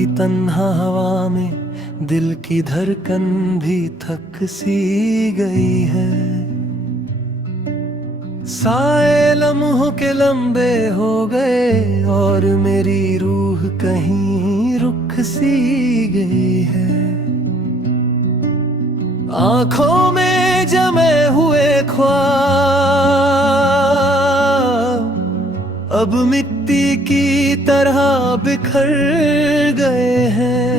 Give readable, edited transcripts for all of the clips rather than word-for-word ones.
की तन्हा हवा में दिल की धड़कन भी थक सी गई है। साए लम्हों के लंबे हो गए और मेरी रूह कहीं रुक सी गई है। आंखों में जमे हुए ख्वाब अब मिट्टी की तरह बिखर गए हैं।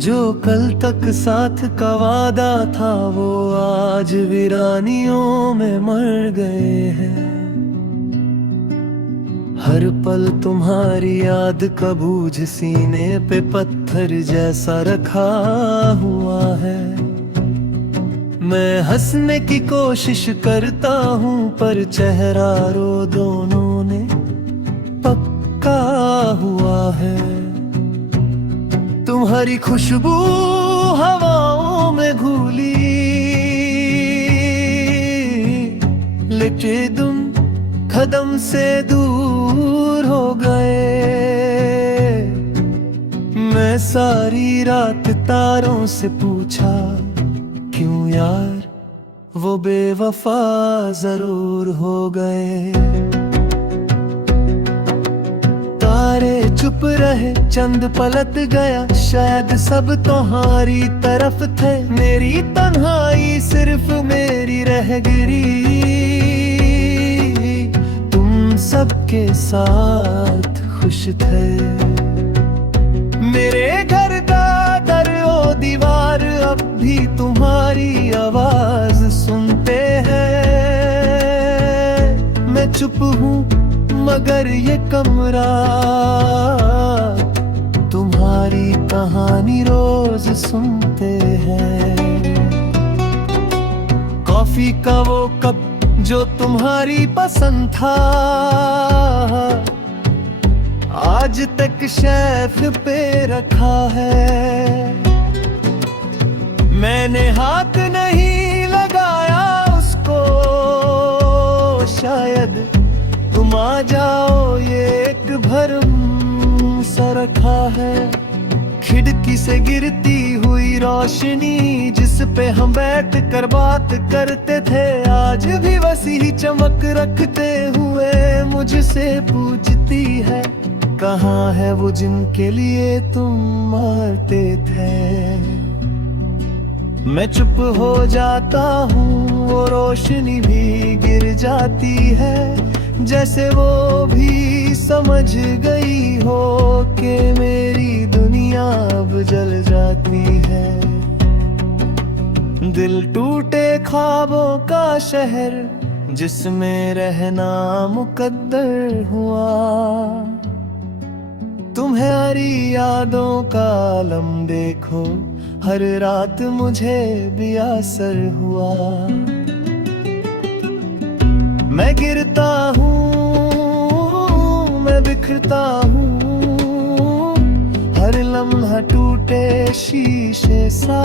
जो कल तक साथ का वादा था वो आज वीरानियों में मर गए हैं। हर पल तुम्हारी याद का बोझ सीने पे पत्थर जैसा रखा हुआ है। मैं हंसने की कोशिश करता हूँ पर चेहरा रो दोनों ने पक्का हुआ है। तुम्हारी खुशबू हवाओं में घुली, लेटे तुम कदम से दूर हो गए। मैं सारी रात तारों से पूछा क्यों यार वो बेवफा जरूर हो गए। तारे चुप रहे, चंद पलट गया, शायद सब तुम्हारी तरफ थे। मेरी तन्हाई सिर्फ मेरी रह गिरी। तुम सबके साथ खुश थे। मेरे घर का दर ओ दीवार अब भी तुम्हारी आवाज सुनते हैं। मैं चुप हूँ मगर ये कमरा तुम्हारी कहानी रोज सुनते हैं। कॉफी का वो कप जो तुम्हारी पसंद था आज तक शेल्फ पे रखा है। मैंने हाथ नहीं लगाया उसको, शायद तुम आ जाओ ये एक भरम सा रखा है। खिड़की से गिरती हुई रोशनी जिस पे हम बैठ कर बात करते थे आज भी वैसी ही चमक रखते हुए मुझसे पूछती है कहाँ है वो जिनके लिए तुम मरते थे। मैं चुप हो जाता हूँ, वो रोशनी भी गिर जाती है जैसे वो भी समझ गई हो कि मेरी दुनिया अब जल जाती है। दिल टूटे ख्वाबों का शहर जिसमें रहना मुकद्दर हुआ। तुम्हारी यादों का आलम देखो, हर रात मुझे भी असर हुआ। मैं गिरता हूँ, मैं बिखरता हूँ, हर लम्हा टूटे शीशे सा।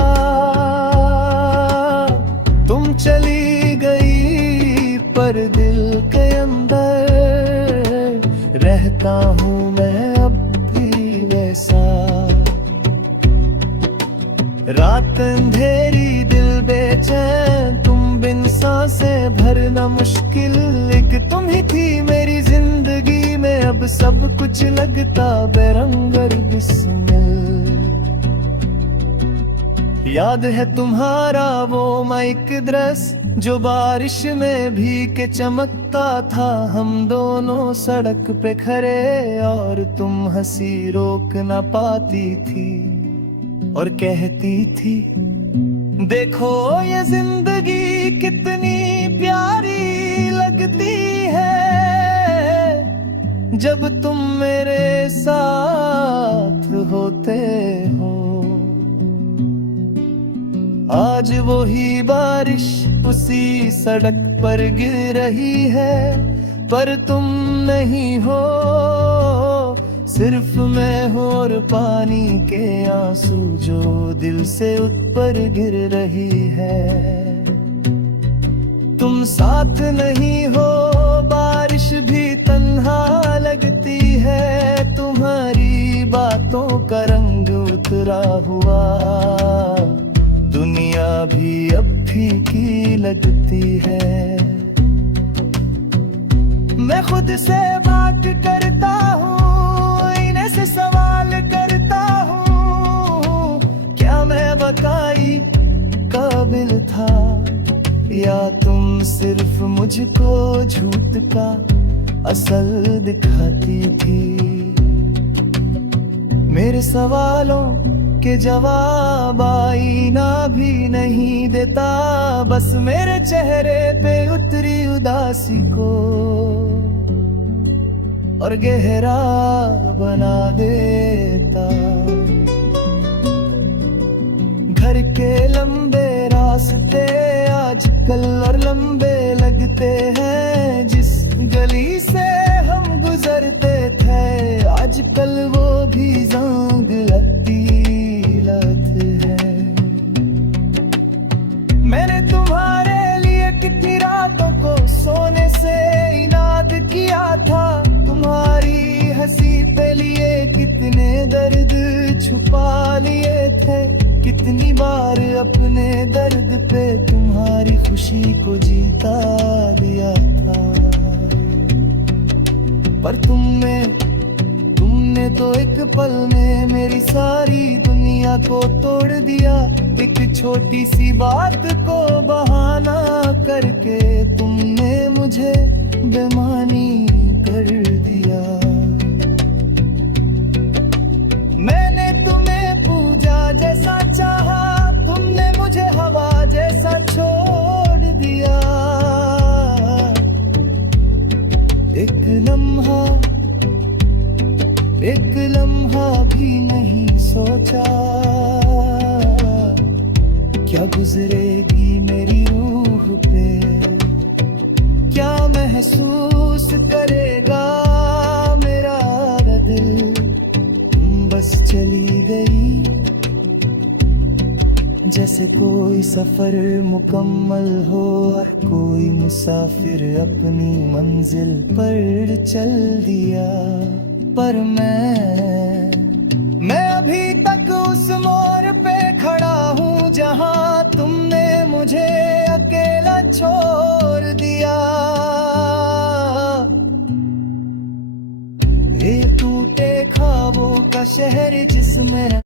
तुम चली गई पर दिल के अंदर रहता हूँ मैं अब भी वैसा। रात अंधेरी दिल बेचैन, तुम बिन सांसें भरना मुश्किल। एक तुम ही थी मेरी जिंदगी में, अब सब कुछ लगता बेरंग और बिस्मिल। याद है तुम्हारा वो माइक ड्रेस जो बारिश में भीग के चमकता था। हम दोनों सड़क पे खड़े और तुम हंसी रोक ना पाती थी और कहती थी देखो ये जिंदगी कितनी प्यारी लगती है जब तुम मेरे साथ होते हो। आज वही बारिश उसी सड़क पर गिर रही है पर तुम नहीं हो, सिर्फ मैं हूँ और पानी के आंसू जो दिल से ऊपर गिर रही है। तुम साथ नहीं हो बारिश भी तन्हा लगती है, तुम्हारी बातों का रंग उतरा हुआ दुनिया भी अब फीकी लगती है। मैं खुद से बात करता हूँ, इन्हें से सवाल करता हूँ, क्या मैं वाकई काबिल था या तुम सिर्फ मुझको झूठ का असल दिखाती थी। मेरे सवालों के जवाब आईना भी नहीं देता, बस मेरे चेहरे पे उतरी उदासी को और गहरा बना देता। घर के लंबे रास्ते आजकल और लंबे लगते हैं, जिस गली से हम गुजरते थे आजकल वो भी जंग लगती है। मैंने तुम्हारे लिए कितनी रातों को सोने से इनाद किया था, तुम्हारी हंसी पे लिए कितने दर्द छुपा लिए थे, कितनी बार अपने दर्द पे तुम्हारी खुशी को जीता दिया था। पर तुमने तो एक पल में मेरी सारी दुनिया को तोड़ दिया। एक छोटी सी बात को बहाना करके तुमने मुझे बेईमानी कर दिया। मैंने तुम्हें पूजा जैसा चाहा, तुमने मुझे हवा जैसा छोड़ दिया। एक लम्हा भी नहीं सोचा क्या गुजरेगी मेरी रूह पे, क्या महसूस करेगा मेरा दिल। बस चली गई जैसे कोई सफर मुकम्मल हो और कोई मुसाफिर अपनी मंजिल पर चल दिया। पर मैं अभी तक उस मोड़ पे खड़ा हूँ जहाँ तुमने मुझे अकेला छोड़ दिया। ये टूटे ख्वाबों का शहर जिसमें